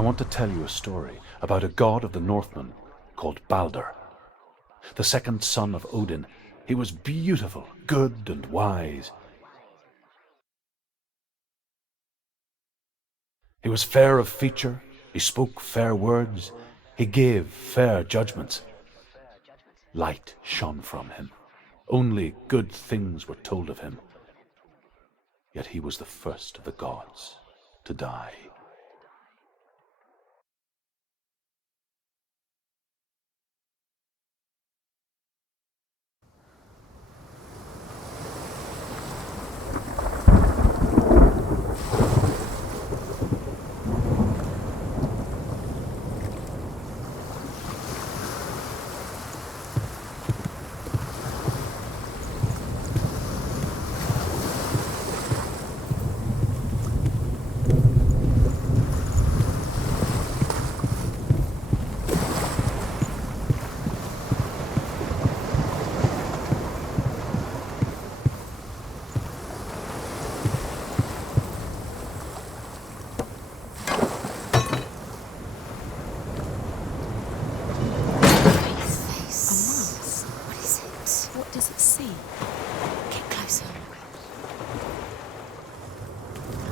I want to tell you a story about a god of the Northmen called Balder. The second son of Odin, he was beautiful, good, and wise. He was fair of feature, he spoke fair words, he gave fair judgments. Light shone from him. Only good things were told of him. Yet he was the first of the gods to die.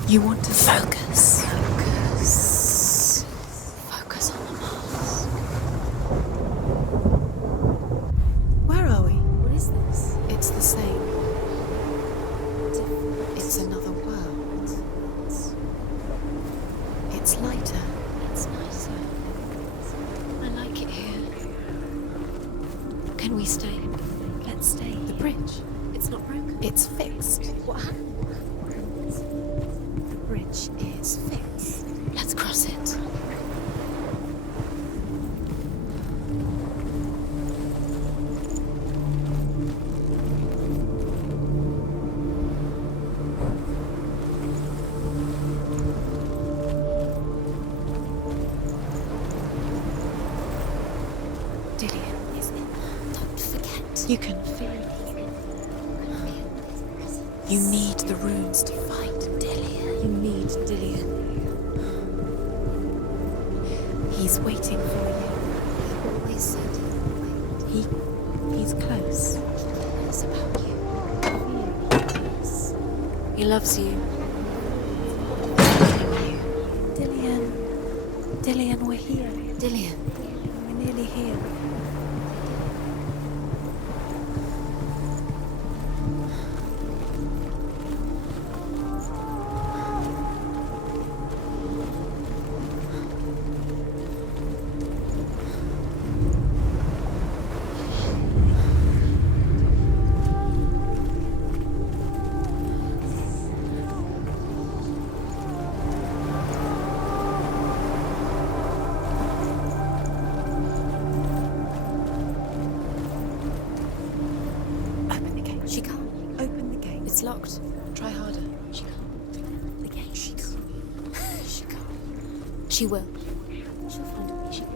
You want to focus. Focus on the mask. Where are we? What is this? It's the same. It's another world. It's lighter. It's nicer. I like it here. Can we stay? Let's stay. The bridge. It's not broken. It's fixed. What happened? The bridge is fixed. Let's cross it. Dillian, Is it? Don't forget. you can feel it. You need the runes to fight. Dillian. You need Dillian. He's waiting for He always said you. He's close. it's about you. He loves you. Dillian. Dillian, we're here. Dillian. We're nearly here. Open the gate. She can't. Open the gate. It's locked. Try harder. She can't. The gate. She can't. She can't. She will. She'll find a way. She will.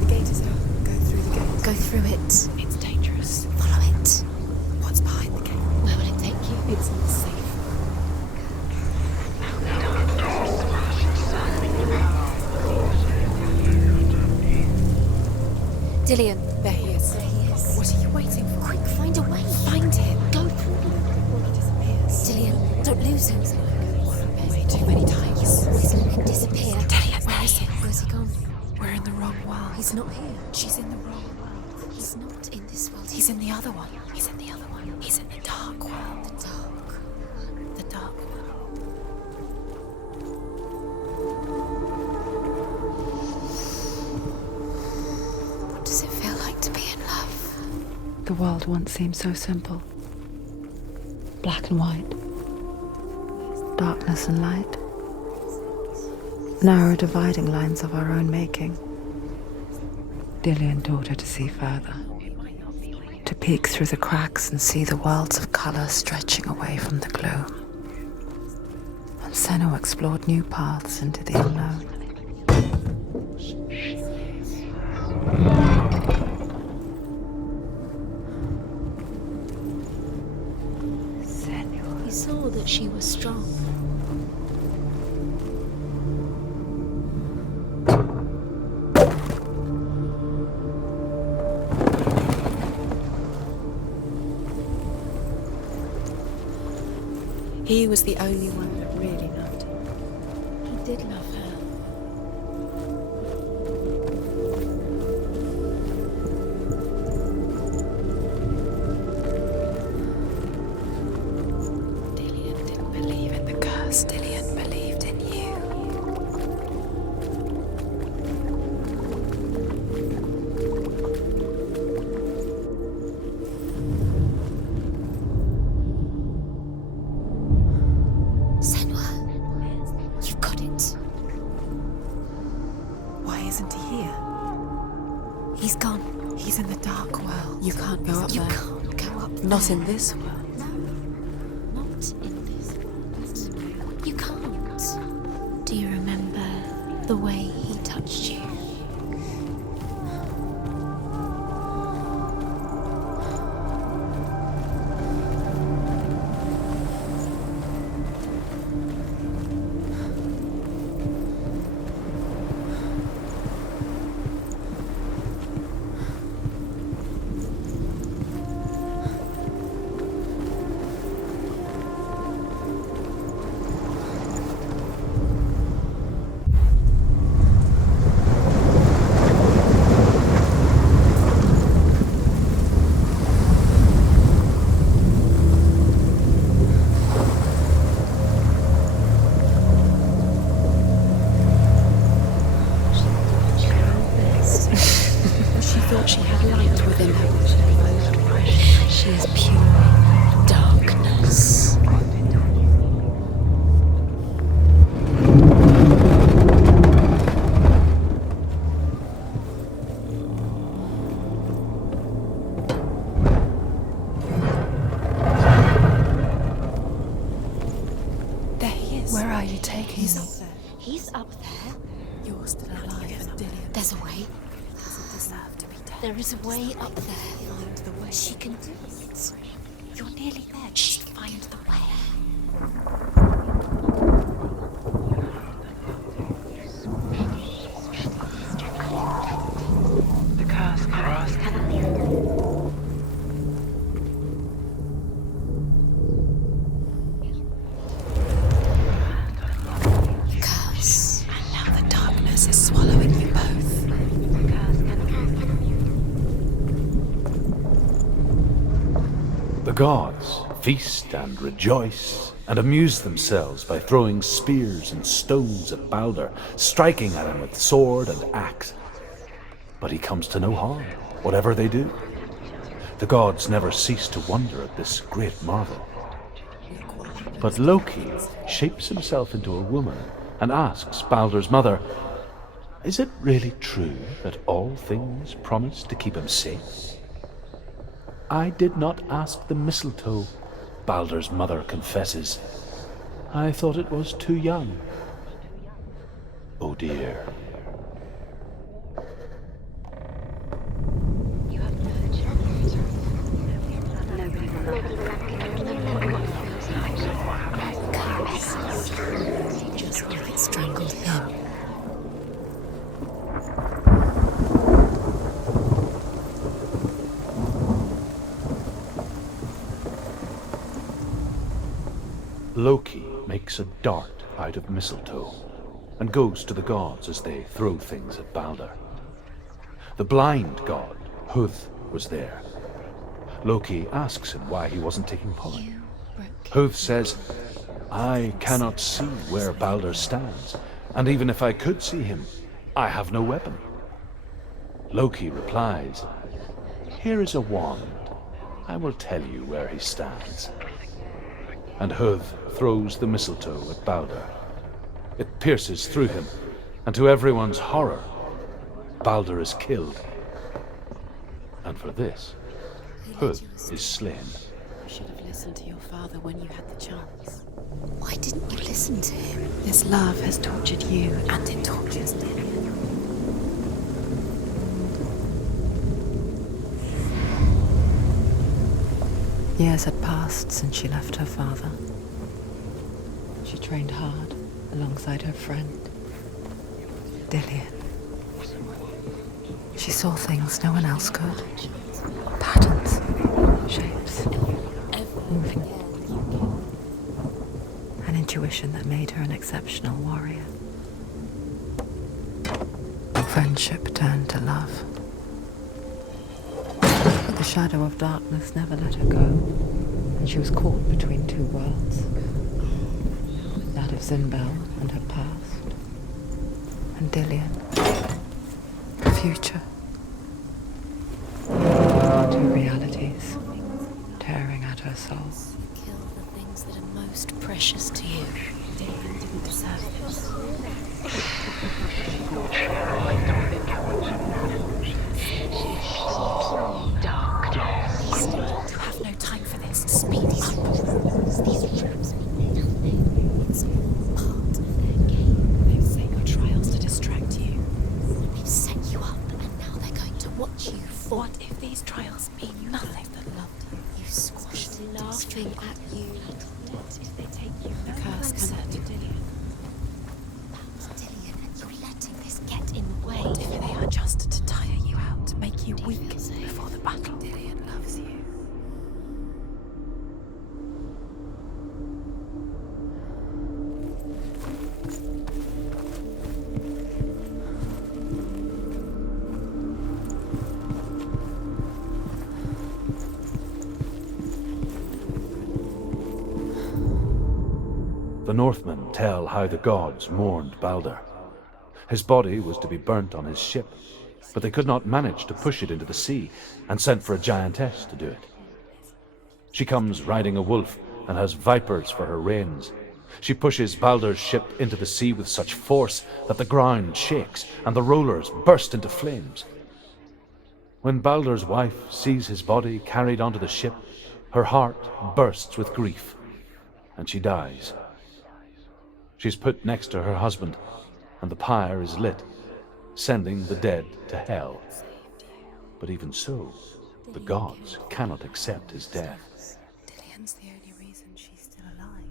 The gate is out. Go through the gate. Go through it. It's dangerous. Follow it. What's behind the gate? Where will it take you? It's not safe. Dillian. There he is. There he is. What are you waiting for? Quick, find a way. Find him. Go through. He disappears. Dillian, don't lose him. Way too many times. Always let him disappear. Dillian, Where is he? Where's he gone? We're in the wrong world. He's not here. She's in the wrong world. He's not in this world. He's in the other one. He's in the other one. He's in the dark world. the dark. The dark world. What does it feel like to be in love? The world once seemed so simple. Black and white. Darkness and light. Narrow dividing lines of our own making. Dillian taught her to see further. To peek through the cracks and see the worlds of color stretching away from the gloom. And Senua explored new paths into the unknown. He saw that she was strong. He was the only one that really loved her. He did love her. Dillian didn't believe in the curse. Dillian believed in you. Senua, you've got it. Why isn't he here? He's gone. He's in the dark world. You can't go up You there. can't go up there. Not in this world. No, not in this world. You can't. Do you remember the way he touched you? She thought she had light within her. She is pure darkness. There he is. Where are you taking me? He's up there. You're still alive, and Dillian There's a way. doesn't deserve to be dead. There is a way up there. Find the way. She can do it. You're nearly there. Just find the way. The curse crossed. Curse. And now the darkness is swallowing you both. The gods feast and rejoice and amuse themselves by throwing spears and stones at Balder, striking at him with sword and axe. But he comes to no harm, whatever they do. The gods never cease to wonder at this great marvel. But Loki shapes himself into a woman and asks Balder's mother, "Is it really true that all things promise to keep him safe?" "I did not ask the mistletoe," Balder's mother confesses. "I thought it was too young." Oh dear. Just like it strangled him. Loki makes a dart out of mistletoe and goes to the gods as they throw things at Balder. The blind god, Huth, was there. Loki asks him why he wasn't taking part. Huth says, "I cannot see where Balder stands, and even if I could see him, I have no weapon." Loki replies, "Here is a wand. I will tell you where he stands." and Huth throws the mistletoe at Balder. It pierces through him, and to everyone's horror, Balder is killed. And for this, Huth is slain. You should have listened to your father when you had the chance. Why didn't you listen to him? This love has tortured you, and it tortures Dillian. Years had passed since she left her father. She trained hard alongside her friend, Dillian. She saw things no one else could. Patterns, shapes, moving. An intuition that made her an exceptional warrior. Friendship turned to love. But the shadow of darkness never let her go, and she was caught between two worlds. That of Zinbel and her past, and Dillian, her future. Two realities tearing at her soul. Kill the things that are most precious to you. Dillian didn't deserve this. You have no time for this. Speed up. These rooms mean nothing. It's all part of their game. They've set your trials to distract you. They've set you up, and now they're going to watch you fall. What if these trials mean nothing? That loved you. You squashed it, laughing at you. If they take you, the curse one can said. Dillian. That's Dillian, and you're letting this get in the way. What if they are just to tire you out, to make you Do you weak feel safe? before the battle? Dillian loves you. The Northmen tell how the gods mourned Balder. His body was to be burnt on his ship, but they could not manage to push it into the sea, and sent for a giantess to do it. She comes riding a wolf and has vipers for her reins. She pushes Balder's ship into the sea with such force that the ground shakes and the rollers burst into flames. When Balder's wife sees his body carried onto the ship, her heart bursts with grief, and she dies. She's put next to her husband, and the pyre is lit, sending the dead to hell. But even so, the gods cannot accept his death. Dillian's the only reason she's still alive.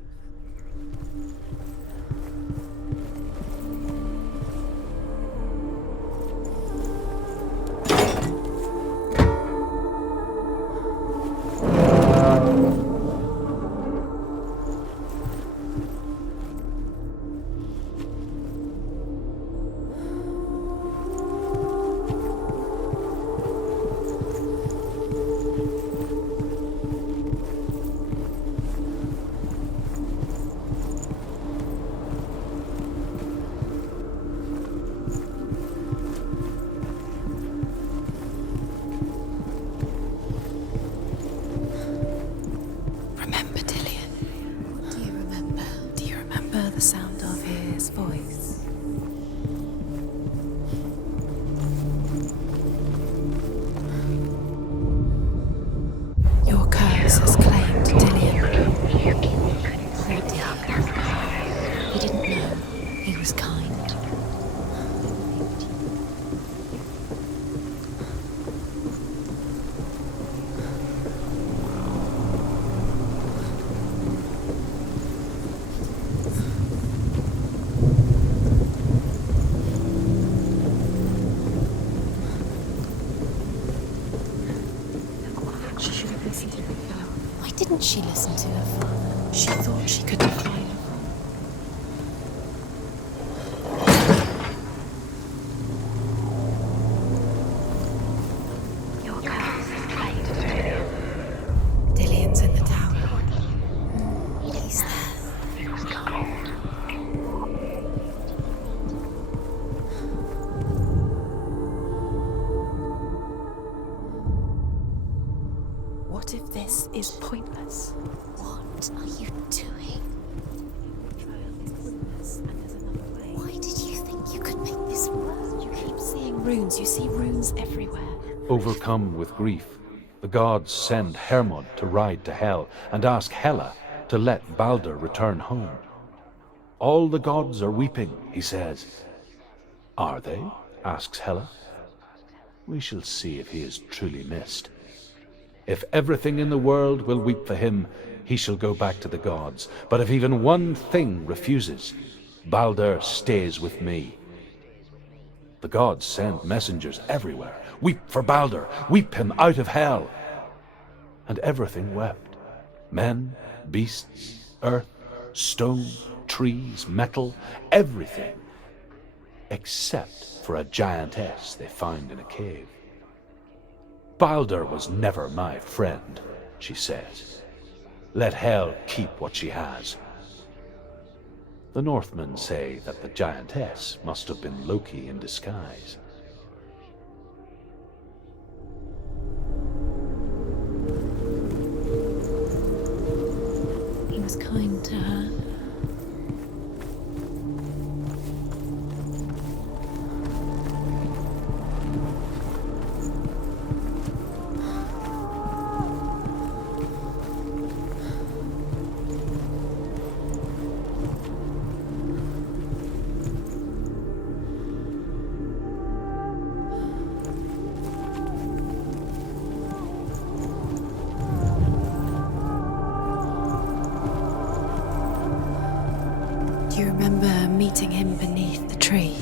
Remember Dillian? Do you remember? Do you remember the sound of his voice? Your curse has claimed Dillian. Poor Dillian. He didn't know. He was kind. She should have listened to her father. Why didn't she listen to her father? She thought she could define him. Dillian's in the tower. He's there. What What if this is pointless? What are you doing? Why did you think you could make this work? You keep seeing runes. You see runes everywhere. Overcome with grief, the gods send Hermod to ride to Hell and ask Hela to let Balder return home. All the gods are weeping, he says. Are they? Asks Hela. We shall see if he is truly missed. If everything in the world will weep for him, he shall go back to the gods. But if even one thing refuses, Balder stays with me. The gods send messengers everywhere. Weep for Balder, weep him out of Hell. And everything wept. Men, beasts, earth, stone, trees, metal, everything. Except for a giantess they found in a cave. Balder was never my friend, she says. Let Hel keep what she has. The Northmen say that the giantess must have been Loki in disguise. He was kind to her. Do you remember meeting him beneath the tree?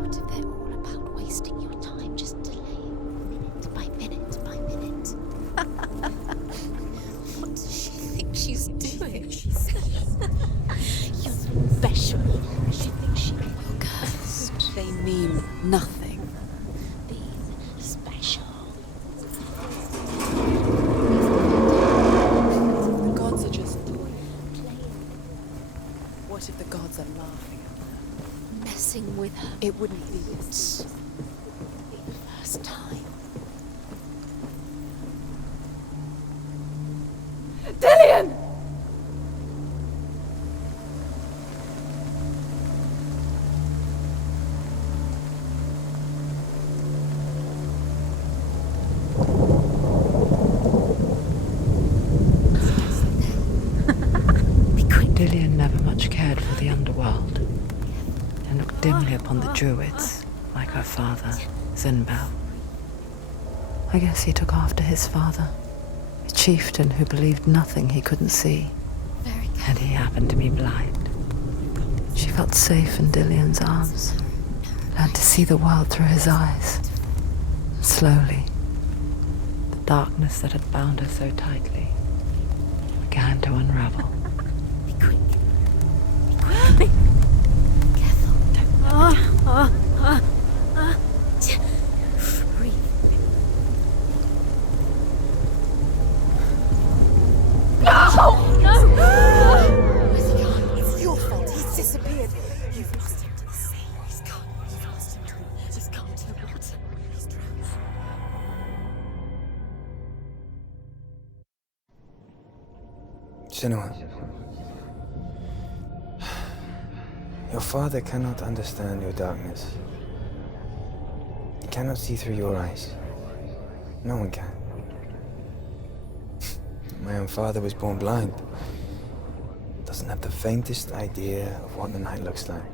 What if they're all about wasting your time, just delaying minute by minute by minute? What does she think she's doing? You're special. She thinks she can look cursed. They mean nothing. Being special. The gods are just What if the gods are laughing at her? Messing with her. It wouldn't be It's the first time. Dillion! Dillion never much cared for the underworld and looked dimly upon the druids, like her father, Zinbao. I guess he took after his father, a chieftain who believed nothing he couldn't see, Very good. and he happened to be blind. She felt safe in Dillion's arms, learned to see the world through his eyes. And slowly, the darkness that had bound her so tightly began to unravel. Be quick. Be quick. Careful. Breathe. Where's he gone? It's your fault. He's disappeared. You've lost him to the sea. He's gone. You've lost him to him. He's gone to the water. He's drowned. Senua, your father cannot understand your darkness. He cannot see through your eyes. No one can. My own father was born blind. Doesn't have the faintest idea of what the night looks like.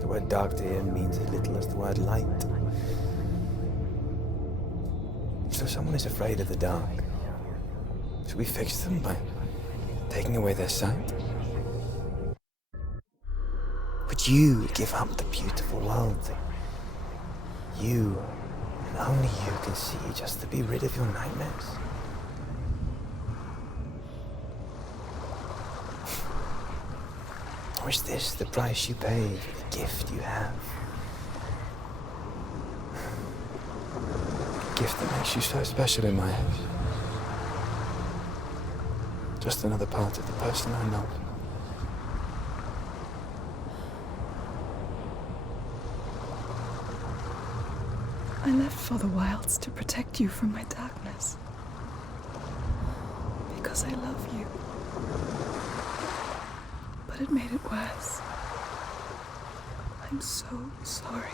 The word dark to him means as little as the word light. So someone is afraid of the dark. Should we fix them by taking away their sight? Would you give up the beautiful world that you, and only you, can see just to be rid of your nightmares? Or is this the price you pay for the gift you have? A gift that makes you so special in my eyes. Just another part of the person I know. I left for the wilds to protect you from my darkness. Because I love you. But it made it worse. I'm so sorry.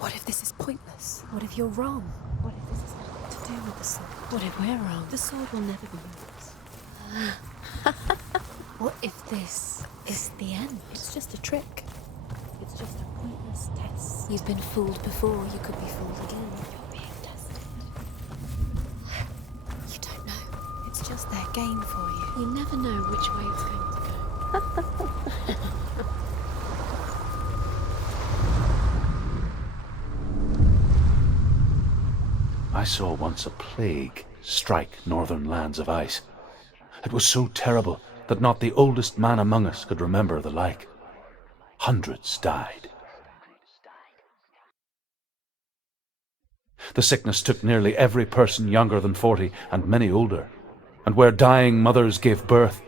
What if this is pointless? What if you're wrong? What if this is nothing to do with the sword? What if we're wrong? The sword will never be yours. What if this is the end? It's just a trick. It's just a pointless test. You've been fooled before, you could be fooled again. You're being tested. You don't know. It's just their game for you. You never know which way it's going to go. I saw once a plague strike northern lands of ice. It was so terrible that not the oldest man among us could remember the like. Hundreds died. The sickness took nearly every person younger than 40 and many older, and where dying mothers gave birth,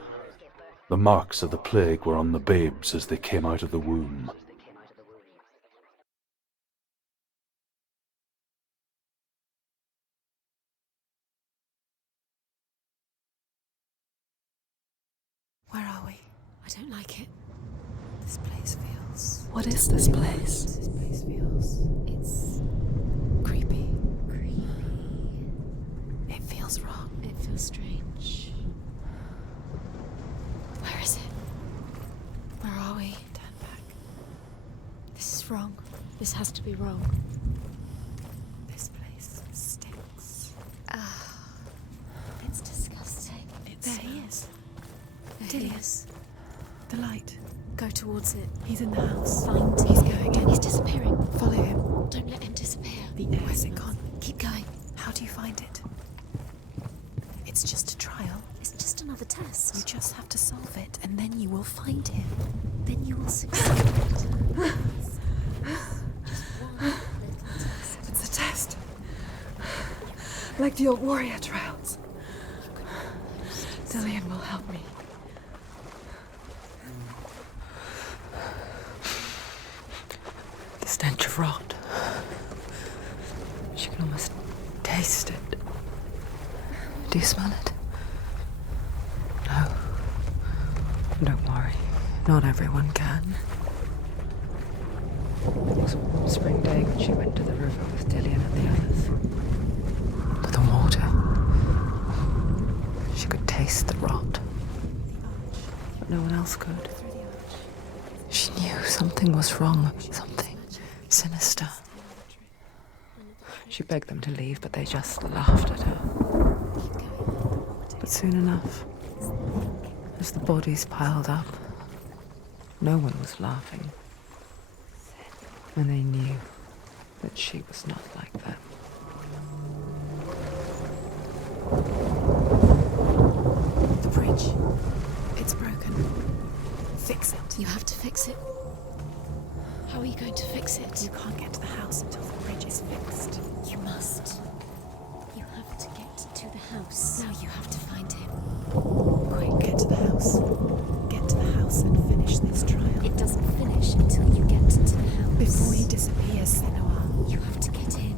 the marks of the plague were on the babes as they came out of the womb. Where are we? I don't like it. This place feels... What is this place? This place feels... It's... creepy. Creepy. It feels wrong. It feels strange. Where is it? Where are we? Turn back. This is wrong. This has to be wrong. This place stinks. It's disgusting. There he is. There he is. The light. Go towards it. He's in the house. Find him. He's going in. He's disappearing. Follow him. Don't let him disappear. Where's it gone? Keep going. How do you find it? It's just a trial. It's just another test. You just have to solve it, and then you will find him. Then you will succeed. It's a test. Like the old warrior trials. Dillian will help me. The stench of rot. She can almost taste it. Do you smell it? No. Don't worry. Not everyone can. It was a warm spring day when she went to the river with Dillian and the others. To the water. She could taste the rot. But no one else could. She knew something was wrong. Something sinister. She begged them to leave, but they just laughed at her. But soon enough, as the bodies piled up, no one was laughing. And they knew that she was not like them. The bridge. It's broken. Fix it. You have to fix it. How are you going to fix it? You can't get to the house until the bridge is fixed. You must. You have to get to the house. Now you have to find him. Quick, get to the house. Get to the house and finish this trial. It doesn't finish until you get to the house. Before he disappears, Senua. You have to get in.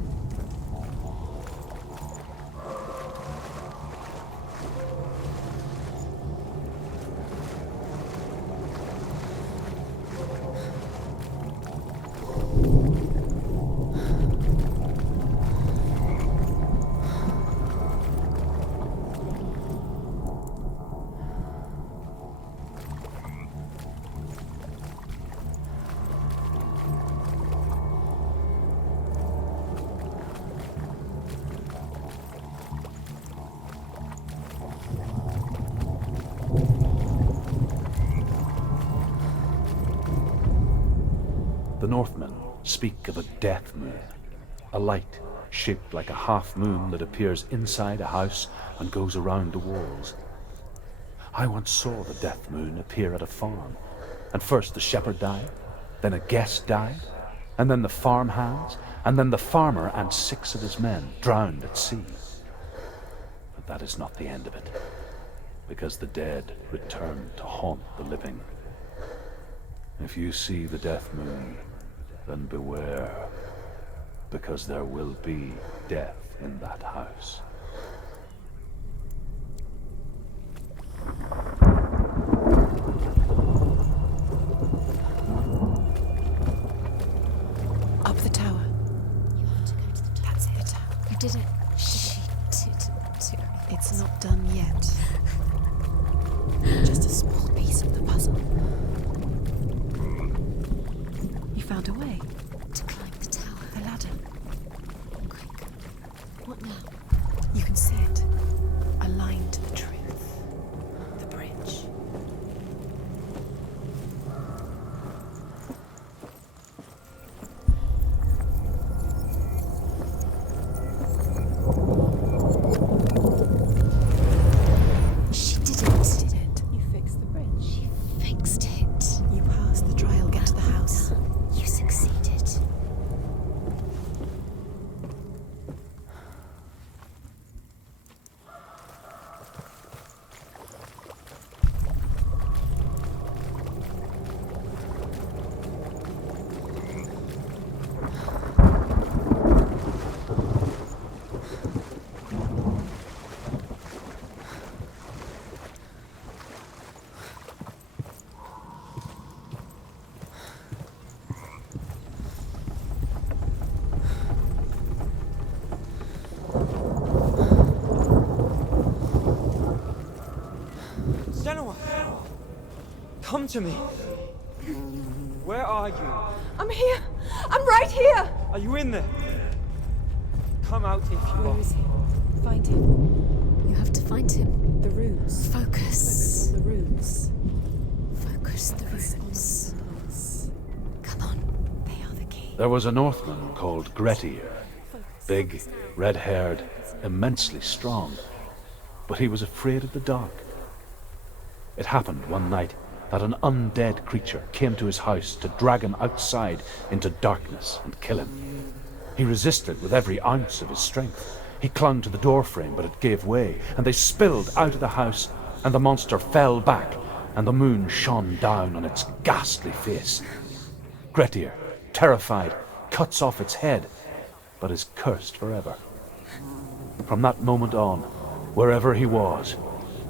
The Northmen speak of a death moon, a light shaped like a half moon that appears inside a house and goes around the walls. I once saw the death moon appear at a farm, and first the shepherd died, then a guest died, and then the farm hands, and then the farmer and 6 of his men drowned at sea. But that is not the end of it, because the dead return to haunt the living. If you see the death moon, then beware, because there will be death in that house. Up the tower. You have to go to the top. That's it, the tower. You did it. She did. It's not done yet. Just a small piece of the puzzle. You found a way. To climb the tower. The ladder. Quick. What now? You can see it. Aligned to the truth. The bridge. She did it. You fixed the bridge. She fixed it. You passed the trial gate to the house. You succeeded. Senua! Come to me! Where are you? I'm here. I'm right here. Are you in there? Come out if you Where are. is he? Find him. You have to find him. The runes. Focus. The runes. Focus the runes. Come on. They are the key. There was a Northman called Grettir, big, red-haired, immensely strong, but he was afraid of the dark. It happened one night that an undead creature came to his house to drag him outside into darkness and kill him. He resisted with every ounce of his strength. He clung to the doorframe, but it gave way, and they spilled out of the house, and the monster fell back, and the moon shone down on its ghastly face. Grettir, terrified, cuts off its head, but is cursed forever. From that moment on, wherever he was,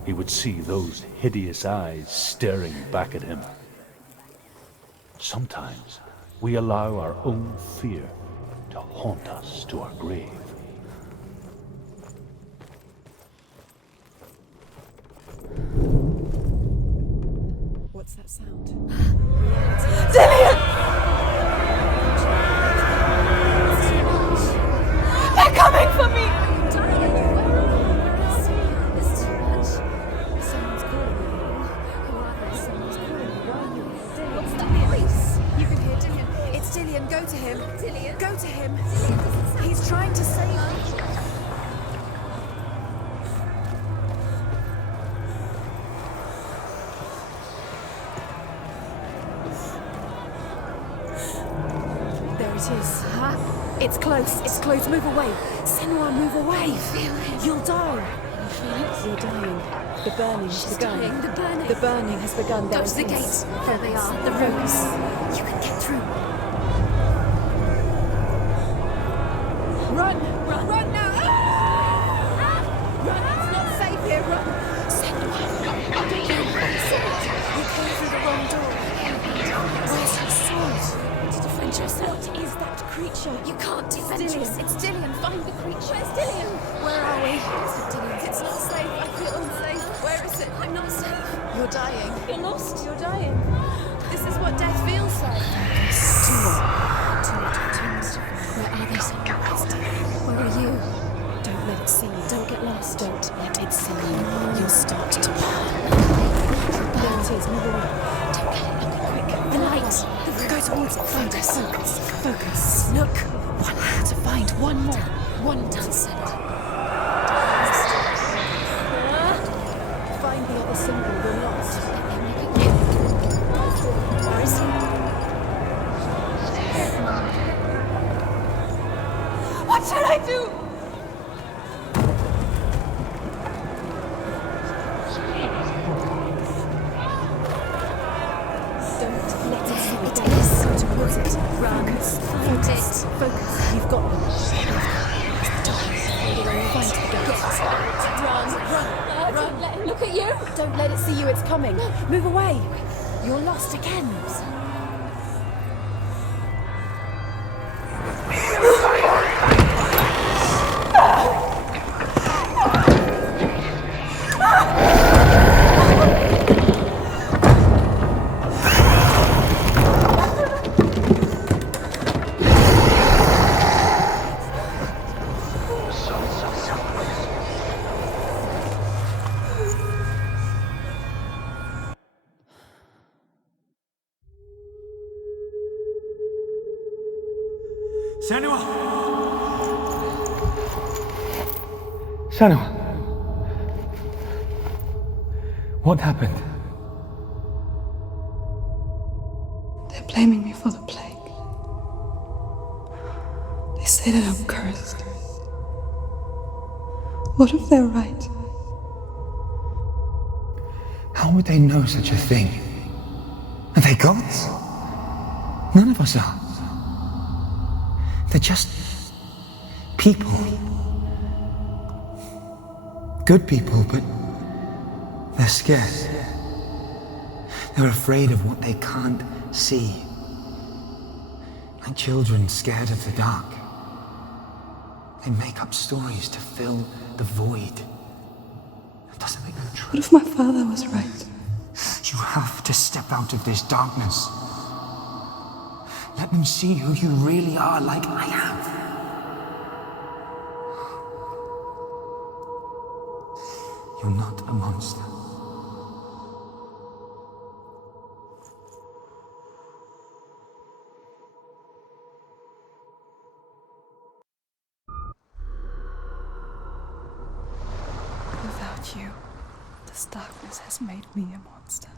he would see those hideous eyes staring back at him. Sometimes we allow our own fear to haunt us to our grave. What's that sound? They're coming for me. There's too much. Someone's calling you. Who are they? Someone's calling you. Why are you? What's that voice? You can hear Dillian. It's Dillian. Go to him. Dillian? Go to him. Dillian doesn't sound He's trying to save you. There it is. It's close. It's close. Move away. Senua, move away. feel it. You'll die. You feel it? You're dying. The burning has She's begun. dying. The burning. The burning has begun. Go There to the it gate. is. There they are. The runes. You can get through. Run! Run! Run now! Run! It's not safe here. Run! Senua! You came through the wrong door. Where's your sword? To defend yourself. What is that creature? You can't defend Dillian. yourself. It's Dillian. Find the creature. Where's Dillian? Where are we? It's not safe. I feel unsafe. Where is it? I'm not safe. You're dying. You're lost. You're dying. This is what death feels like. Two more. Where are they? Where are you? Don't let it see you. Don't get lost. Don't let it see you. You'll start to burn. There it is. Move away. Don't get it. Look quick. The light. Go towards it. Focus. Focus. Focus. Look. One more to find. One more. One more. Find the other symbol. You're lost. Where is he? What shall I do? Run! Don't let it look at you! Don't let it see you, it's coming! Move away! You're lost again! Senua! Senua! What happened? They're blaming me for the plague. They say that I'm cursed. What if they're right? How would they know such a thing? Are they gods? None of us are. They're just people. Good people, but they're scared. They're afraid of what they can't see. Like children scared of the dark. They make up stories to fill the void. That doesn't make them true. What if my father was right? You have to step out of this darkness. Let them see who you really are, like I have. You're not a monster. Without you, this darkness has made me a monster.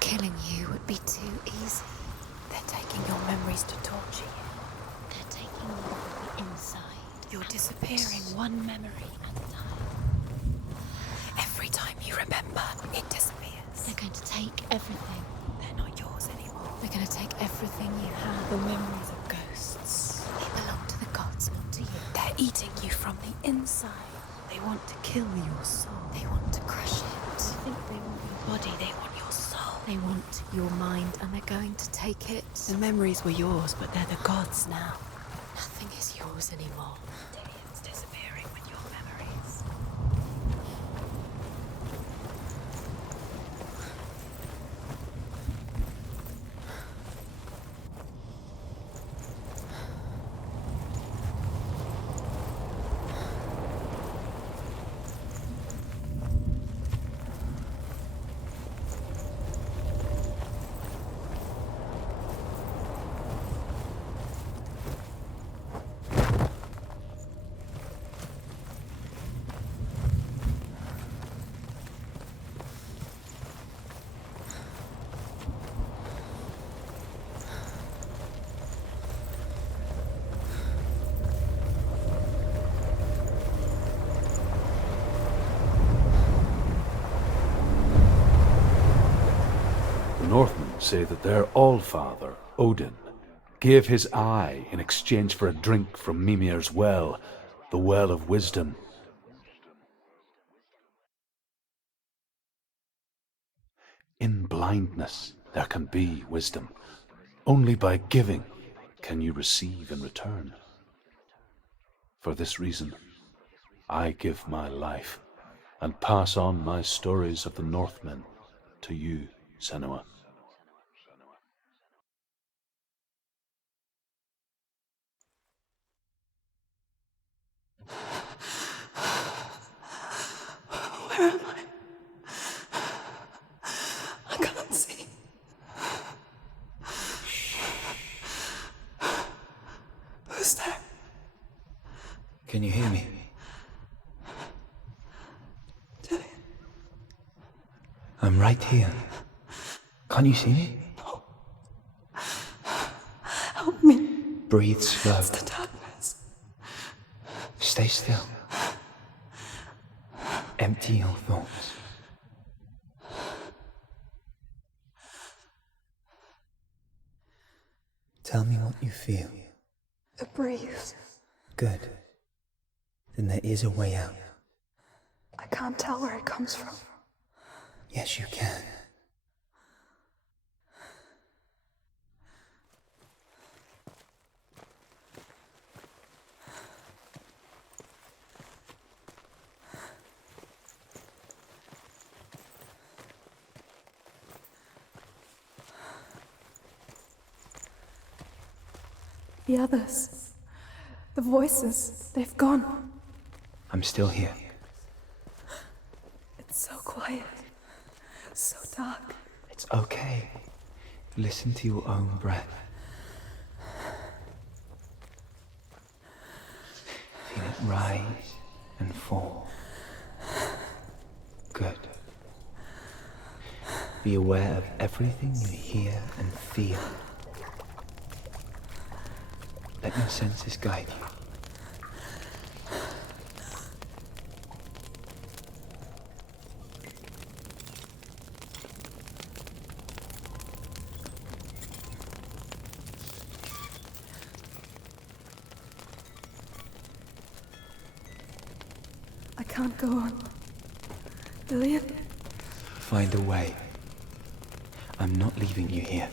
Killing you would be too easy. They're taking your memories to torture you. They're taking you from the inside. You're disappearing one memory at a time. Every time you remember, it disappears. They're going to take everything. They're not yours anymore. They're going to take everything you have. The memories of ghosts. They belong to the gods, not to you. They're eating you from the inside. They want to kill your soul. They want to crush it. They think they want your body. They want your soul. They want your mind, and they're going to take it. The memories were yours, but they're the gods now. Nothing is yours anymore. It's disappearing with your memories. Northmen say that their Allfather, Odin, gave his eye in exchange for a drink from Mimir's well, the Well of Wisdom. In blindness there can be wisdom. Only by giving can you receive in return. For this reason, I give my life and pass on my stories of the Northmen to you, Senua. Where am I? I can't see. Who's there? Can you hear me? Dillian. I'm right here. Can't you see me? No. Help me. Breathe slow. It's the darkness. Stay still. Empty your thoughts. Tell me what you feel. The breeze. Good. Then there is a way out. I can't tell where it comes from. Yes, you can. The others. The voices. They've gone. I'm still here. It's so quiet. So dark. It's okay. Listen to your own breath. Feel it rise and fall. Good. Be aware of everything you hear and feel. Let your senses guide you. I can't go on. Lillian? Find a way. I'm not leaving you here.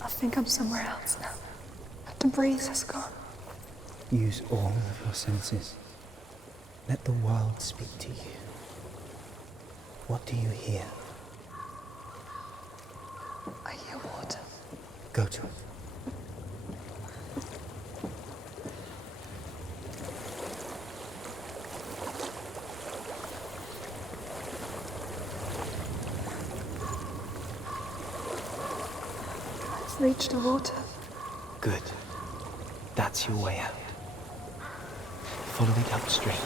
I think I'm somewhere else now. The breeze has gone. Use all of your senses. Let the world speak to you. What do you hear? I hear water. Go to it. Reach the water. Good. That's your way out. Follow it upstream.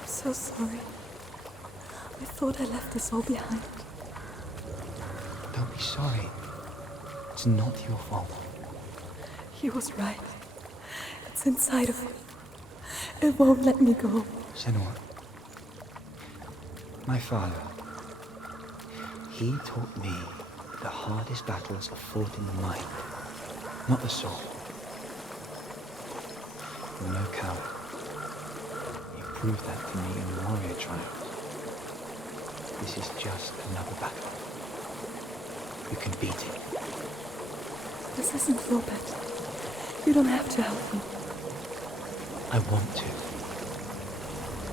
I'm so sorry. I thought I left this all behind. Don't be sorry. It's not your fault. He was right. It's inside of me. It won't let me go. Senua. My father. He taught me the hardest battles are fought in the mind, not the soul. You're no coward. You proved that to me in warrior trials. This is just another battle. You can beat it. This isn't your battle. You don't have to help me. I want to.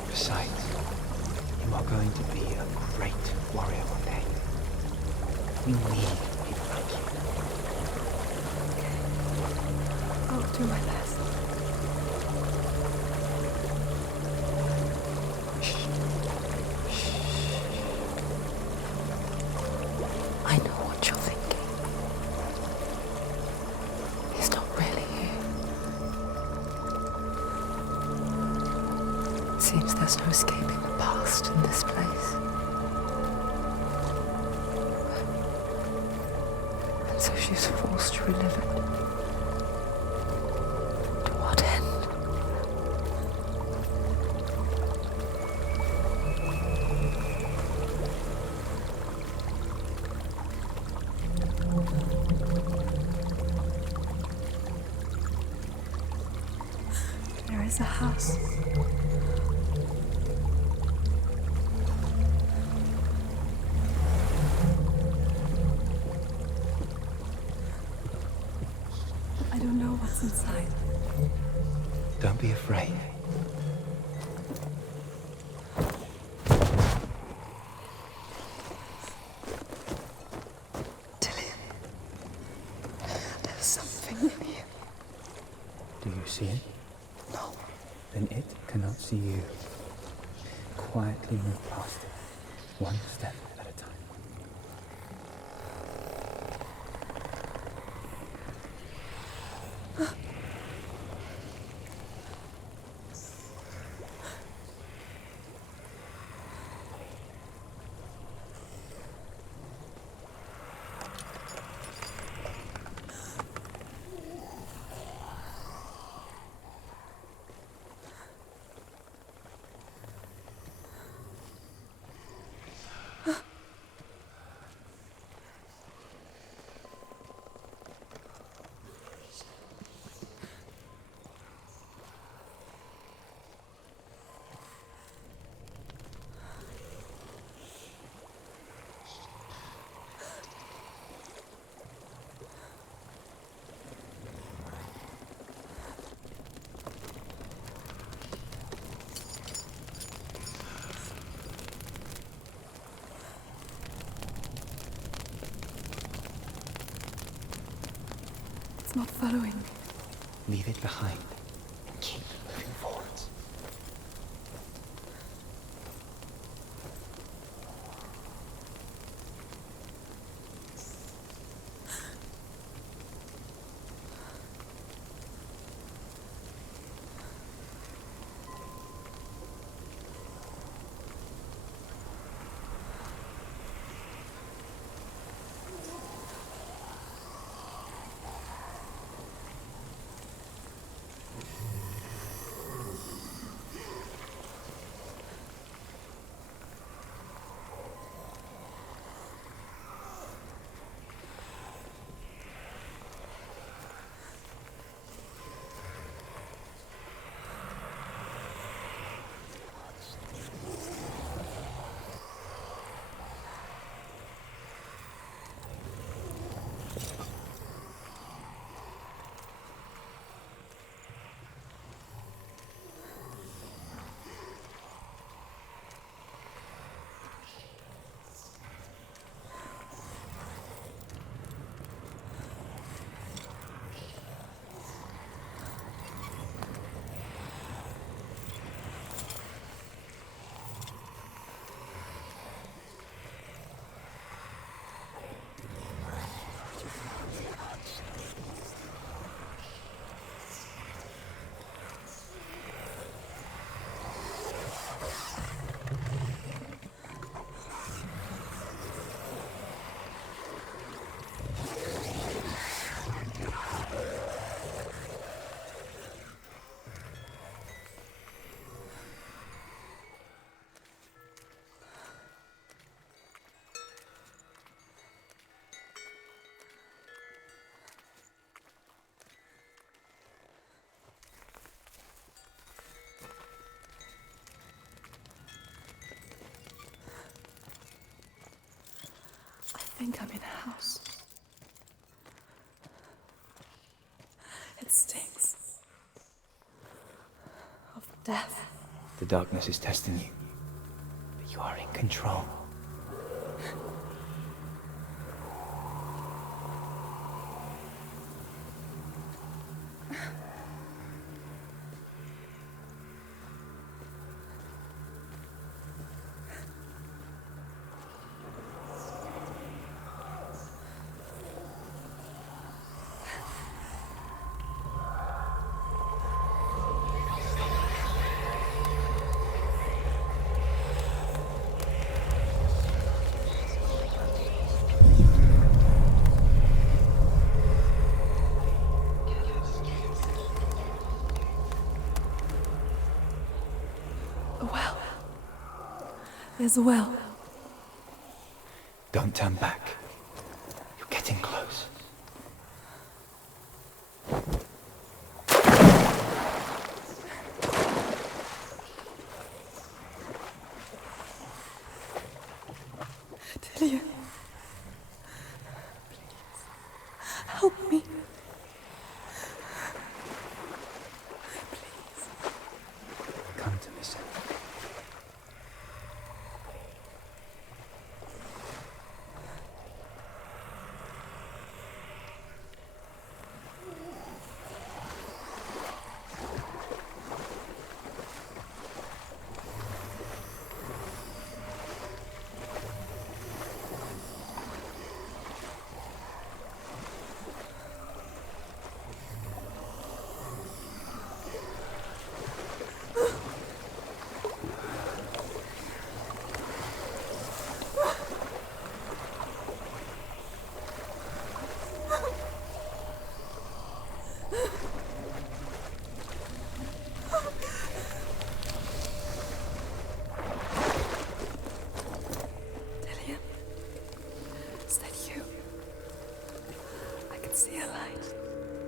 Besides, you are going to be a great warrior one day. We need people like you. I'll do my best. I know what you're thinking. He's not really here. It seems there's no escaping the past in this place. And so she's forced to relive it. To what end? There is a house. I don't know what's inside. Don't be afraid. Dillian, there's something in here. Do you see it? No. Then cannot see you. Quietly move past it, one step at a time. It's not following me. Leave it behind and keep moving forwards. I think I'm in a house. It stinks of death. The darkness is testing you, but you are in control. A well. There's a well. Don't turn back. You're getting close. Delia. Please. Help me. Please. Come to me, Senua.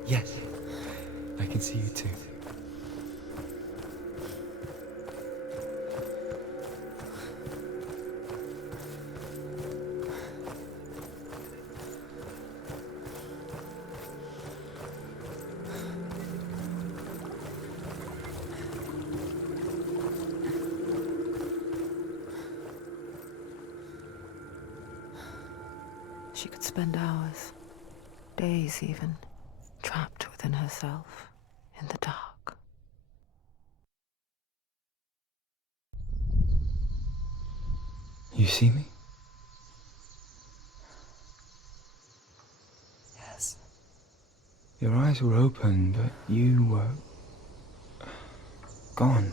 Yes, I can see you too. She could spend hours, days even, trapped within herself, in the dark. You see me? Yes. Your eyes were open, but you were gone.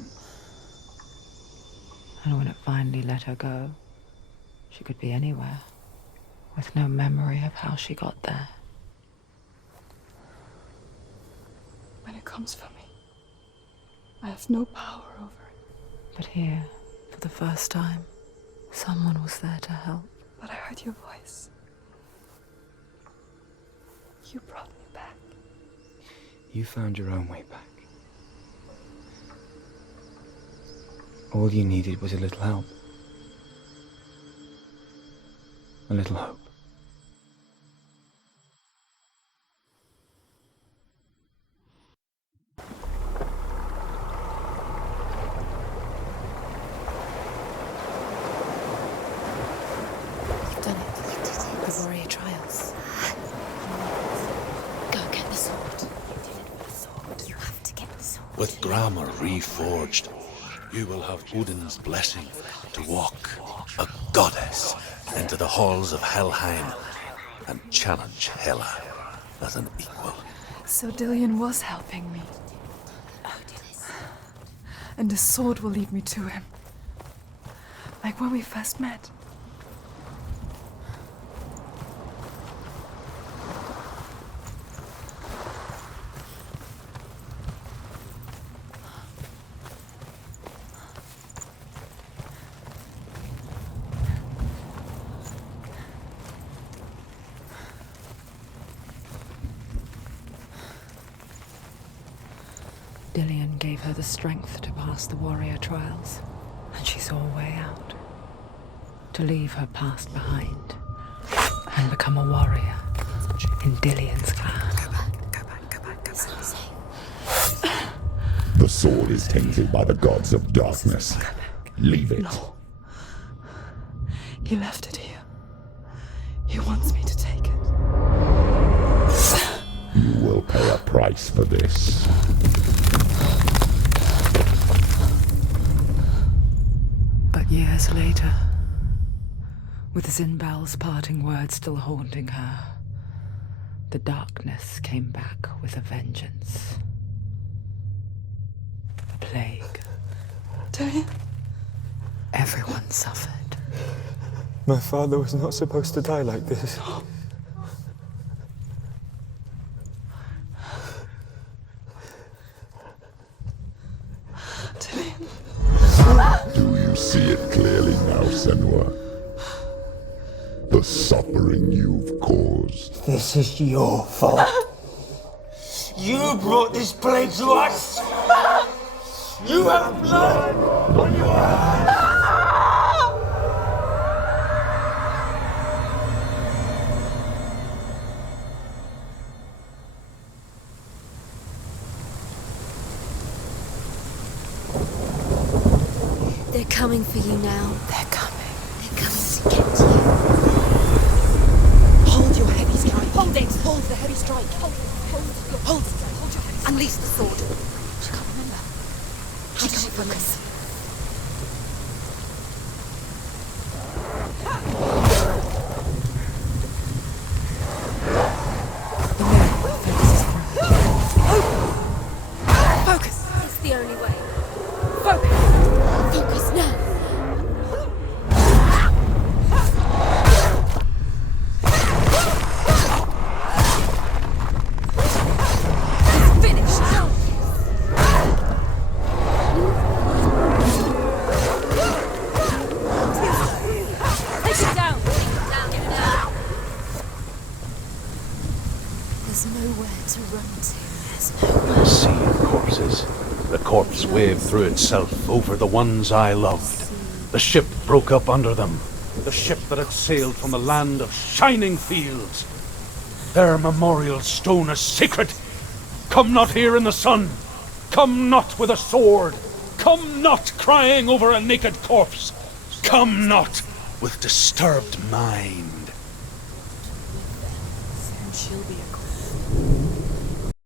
And when it finally let her go, she could be anywhere, with no memory of how she got there. When it comes for me, I have no power over it. But here, for the first time, someone was there to help. But I heard your voice. You brought me back. You found your own way back. All you needed was a little help. A little hope. You've done it. You did it. The warrior trials. Go get the sword. You did it with the sword. You have to get the sword. With grammar reforged, you will have Odin's blessing to walk, a goddess, into the halls of Helheim and challenge Hela as an equal. So Dillion was helping me. And the sword will lead me to him. Like when we first met. Dillion gave her the strength to pass the warrior trials, and she saw a way out. To leave her past behind and become a warrior in Dillion's clan. Go back. It's not safe. The sword is tainted by the gods of darkness. Leave it. No. He left it here. He wants me to take it. You will pay a price for this. But years later, with Zinbal's parting words still haunting her, the darkness came back with a vengeance. A plague. Dillion? Everyone suffered. My father was not supposed to die like this. Do you see it clearly now, Senua? The suffering you've caused. This is your fault. You brought this plague to us! You have blood on your hands! They're coming for you now. They're coming. They're coming to get you. Hold your heavy strike. Hold it. Hold the heavy strike. Hold it. Hold your heavy strike. Unleash the sword. She can't remember. How does she focus? Focus. It's the only way. Focus. Focus now. Finish. corpse waved through itself over the ones I loved. The ship broke up under them. The ship that had sailed from the land of shining fields. Their memorial stone is sacred. Come not here in the sun. Come not with a sword. Come not crying over a naked corpse. Come not with disturbed mind. Soon she'll be a queen.